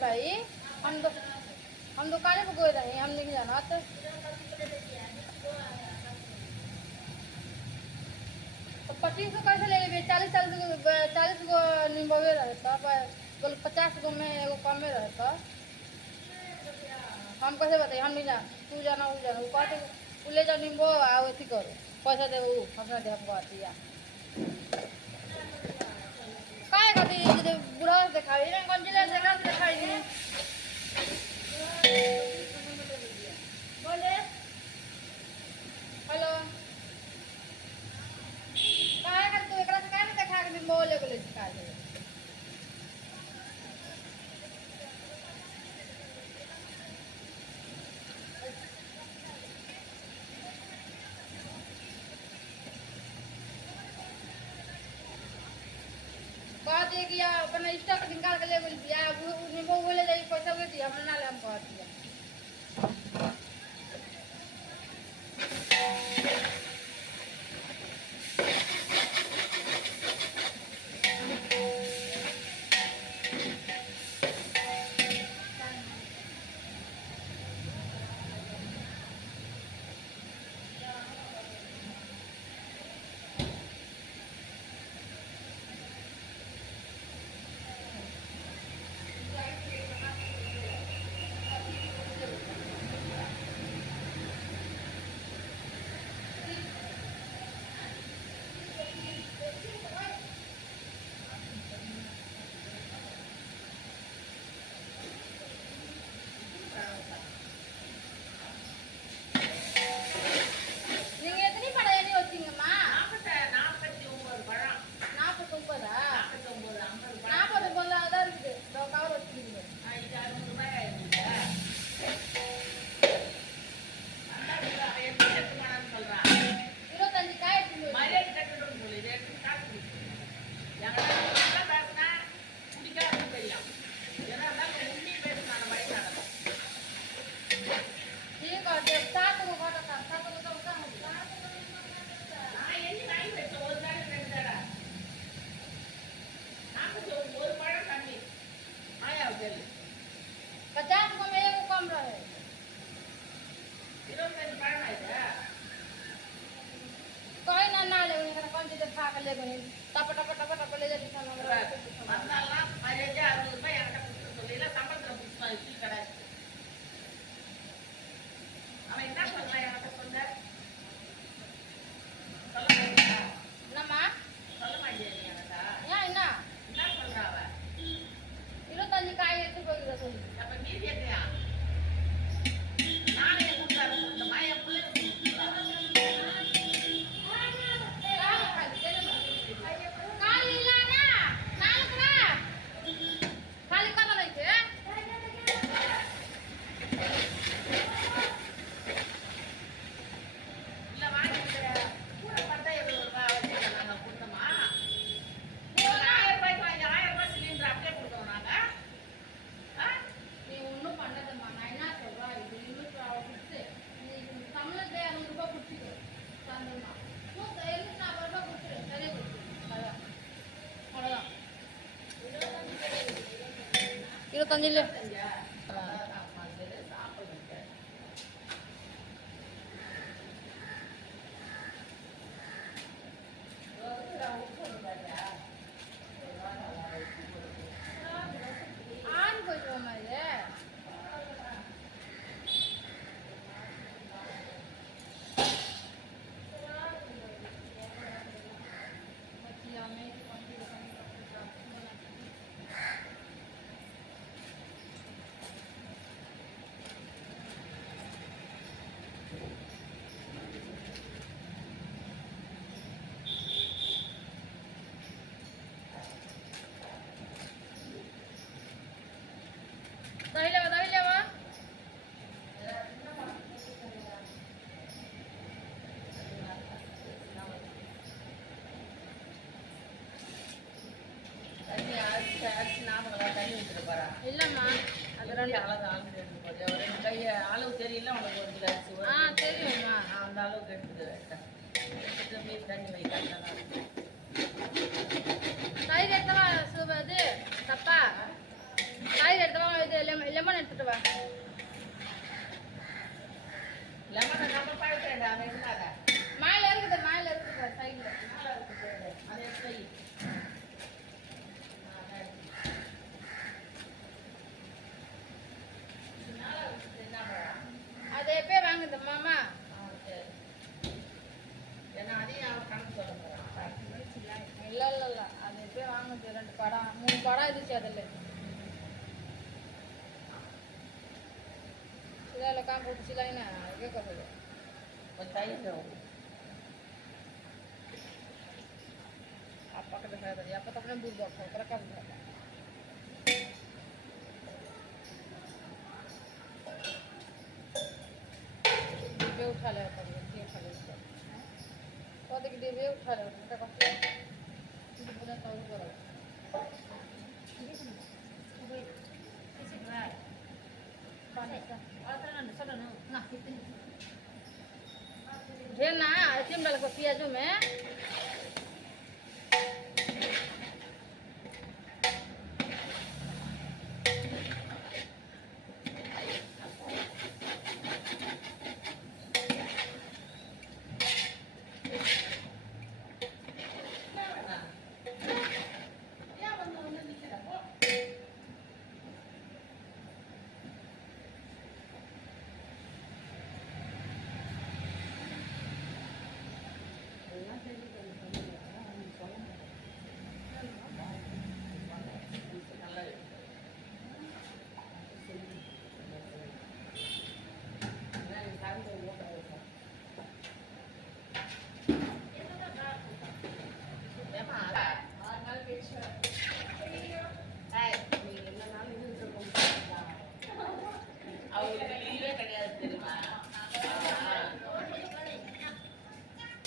भाई। हम दो हम दुकाने पे गए रहे, हम नहीं जाना तो 25 को कैसे ले लेबे? 40 गो निम्बवे रहता, 50 गो में एगो कमे रहता। हम कैसे बताइए? हम नहीं जाना, तू जाना वो जाना, वो कहते वो ले जाओ निम्बो आओ अथी करो, पैसा दे वो अपना दे हमको आती है काय कहती है बुढ़ा दिखाई ना कौन जिला जगह दिखाई नहीं बोले हेलो काय कर तू एकरा से काय नहीं दिखा के निम्बो ले बोले सिखा दे कहती कि अपना स्टॉक निकाल के ले बोल दिया वो निम्बो बोले जाई पैसा दे दिया हमने ना ले हम कहती है தஞ்சில இல்லம்மா அது ரெண்டு கை அளவு தெரியல உனக்கு ஒரு கிலோ அரிசி தெரியுமா அந்த அளவுக்கு எடுத்துட்டு மீன் தண்ணி வைக்கலாம் தயிர் எத்தனை அது தப்பா காய் எடுத்தவா இது லெமன் எடுத்துட்டு வா. லெமன் நம்ம பழக்கம் அதை எடுக்காத. மேல இருக்குது சைடுல. மேல இருக்குது அதை எடுத்து. அது எப்போ வாங்குது மாமா? சரி. ஏன்னா அதையும் அவன் கணக்கு சொல்ல போகிறான். இல்லை அது எப்போ வாங்குது? 2 படம் 3 படம் இருந்துச்சு அதில். சில काम போட்டு சிலாயினா ये करो बताइए दो आप पकड़ रखा है आप तो अपने बुल बॉक्स पर कर दो डिब्बे उठा ले पर ये उठा ले तो देख डिब्बे उठा ले उसका कष्ट डिब्बे ना तो करो ढेर ना ऐसे डाल को प्याजों में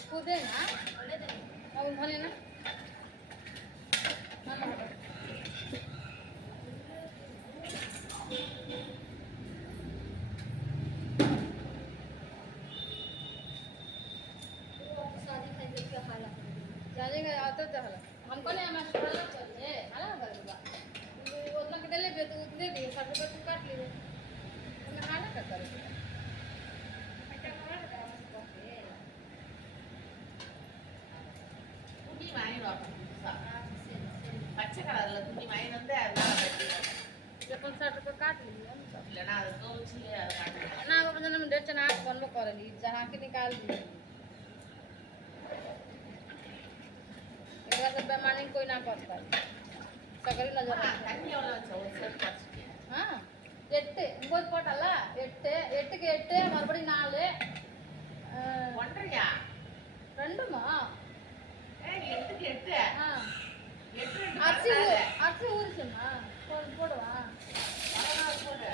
खुदे ना और उन्होंने ना शादी का आता था हमको नहीं हमारे खाना चाहिए खाना करूँगा उतना के ले तो दे दिए 60 रुपये तू काट लीजिए मैं खाना क्या करूँगा துணி வாங்கிடுவாங்க பச்சை கலரில் துணி வாங்கிட்டு வந்து அதனால ये 60 रुपये काट लीजिए இல்லைன்னா அதை தோச்சு அதை காட்டுவேன் ना वो जन डेढ़ चना बनबो करेली जहाँ के निकाल दी एकरा से बेमानी कोई ना करता सगरी नजर தண்ணி எவ்வளோ வச்சா ஒரு செட் வச்சுட்டு हाँ 8 9 போட்டல 8 8க்கு 8 மறுபடியும் 4 ஒன்றரையா ரெண்டுமா ஏய் 8க்கு 8 ஆ 8 அரிசி ஊறிச்சுமா போடுவா போடு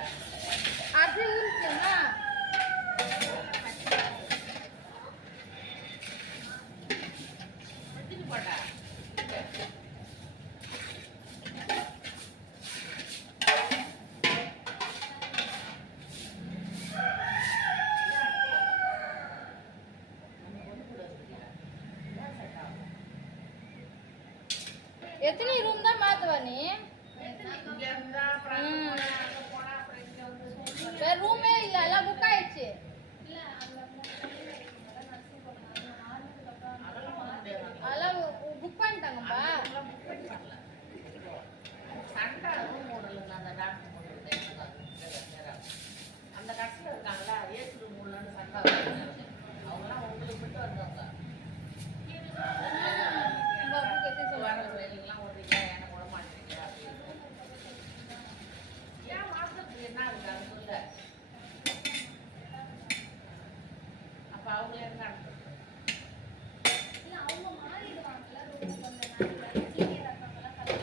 அரிசி ஊறிச்சுமா எத்தனை போட்டா எத்தனை ரூம் தான் மாத்துவா நீ இங்க இருந்தா அப்புறம் அங்க போனா அப்புறம் இங்க வந்து வேற ரூமே இல்ல எல்லாம் புக் ஆயிடுச்சு அதெல்லாம் புக் பண்ணிட்டாங்கப்பா சண்டை ரூம் ஓடல அந்த டாக்டர் அந்த கட்சியில் இருக்காங்களா ஏசி ரூம் உள்ளன்னு சண்டை அவங்களாம் உங்களுக்கு விட்டு வருவாங்க வர வேலைக்கெல்லாம் ஓடுறீங்களா என்ன போட மாட்டீங்களா அப்படின்னு ஏன் மாசத்துக்கு என்ன இருக்கு அது சொல்ல அப்ப அவங்களே இருக்காங்க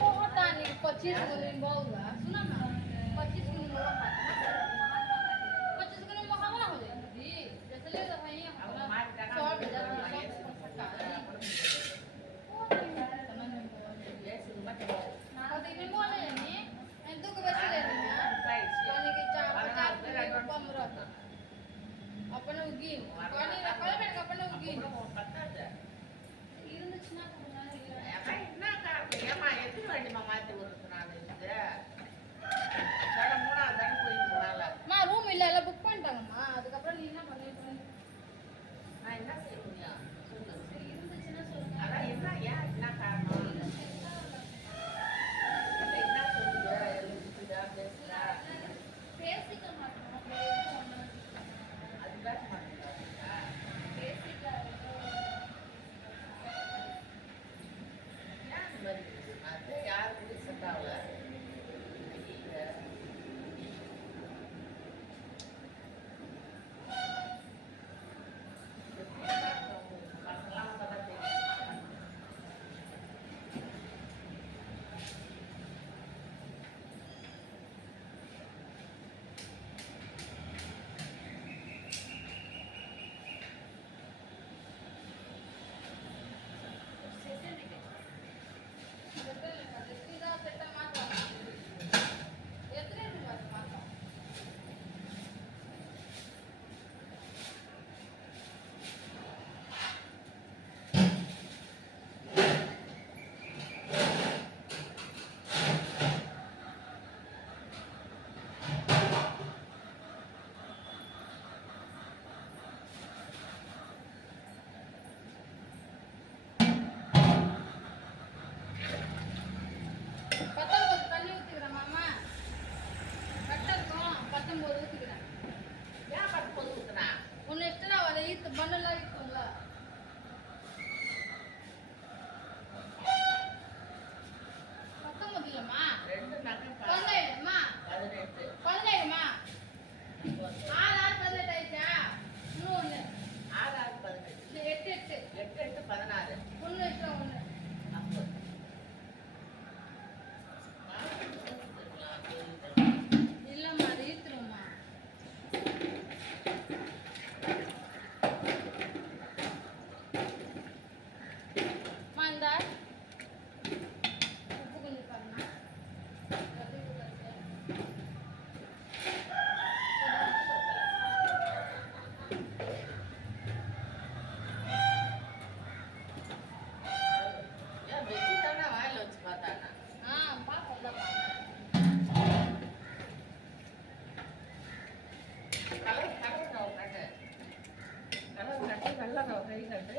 होता नहीं 25 दिन बहुगा सुना ना 25 दिन में खाता 25 दिन में खाना हो जाएगी जैसे ले तो भाई அவங்க மாறிட்டாங்க ஏசி ரூம் और इन्हें बोले नहीं मैं दो के बस ले रही हूं पानी के 4 50 कम रहता अपन उगी पानी रखा है मैंने अपन उगी பத்தாது இருந்துச்சுனா என்ன கரெக்ட் ஏமா எத்தனை வாட்டிமா மாற்றி விடுறது நான் இது நான் என்ன செய்ய முடியும் சொல்லு. சரி இருந்துச்சுன்னா சொல்லுங்க. அதான் என்ன ஏன் என்ன காரணம் இல்ல செட்டா இல்லை. இல்லை, என்ன சொல்லுங்க எழுதிட்டுதா பேசுறா பேசிக்க மாட்டோம். அப்புறம் எதுக்கு ஒண்ணு அது பேச மாட்டேங்கிறா பேசிக்க ஏதோ ஏன் இந்த மாதிரி இருக்குது? அது யாரு கூட செட் ஆகல ஐயே. பசங்களாம் வந்தாதான் தெரியும். தண்ணி ஊற்றிக்கிறேன் மாமா. கரெக்டாக இருக்கும். 19 ஊற்றிக்கிறேன். ஏன் பட்டு போது ஊத்துனா ஒன்று எக்ஸ்ட்ரா வர ஈத்து பண்ணலாம் இருக்கும்ல. பத்தொன்பது இல்லைம்மா, 2 நகம் 17ம்மா, 18 17ம்மா. 6 18 ஆயிடுச்சா? இன்னும் ஒன்று 6 6 18 இல்லை 8 8 8 8 16 ஒன்று எக்ஸ்ட்ரா ஒன்று. அப்போ இல்லைம்மா அது ஈத்துரும்மா. அம்மா இந்தா உப்பு கொஞ்சம் பாருங்க. ஏன் வெஜிதானே வாயில வச்சு பார்த்தானா பாப்பா கலர் கலர் கட்டு கலர் கட்டு நல்லா கை கட்டு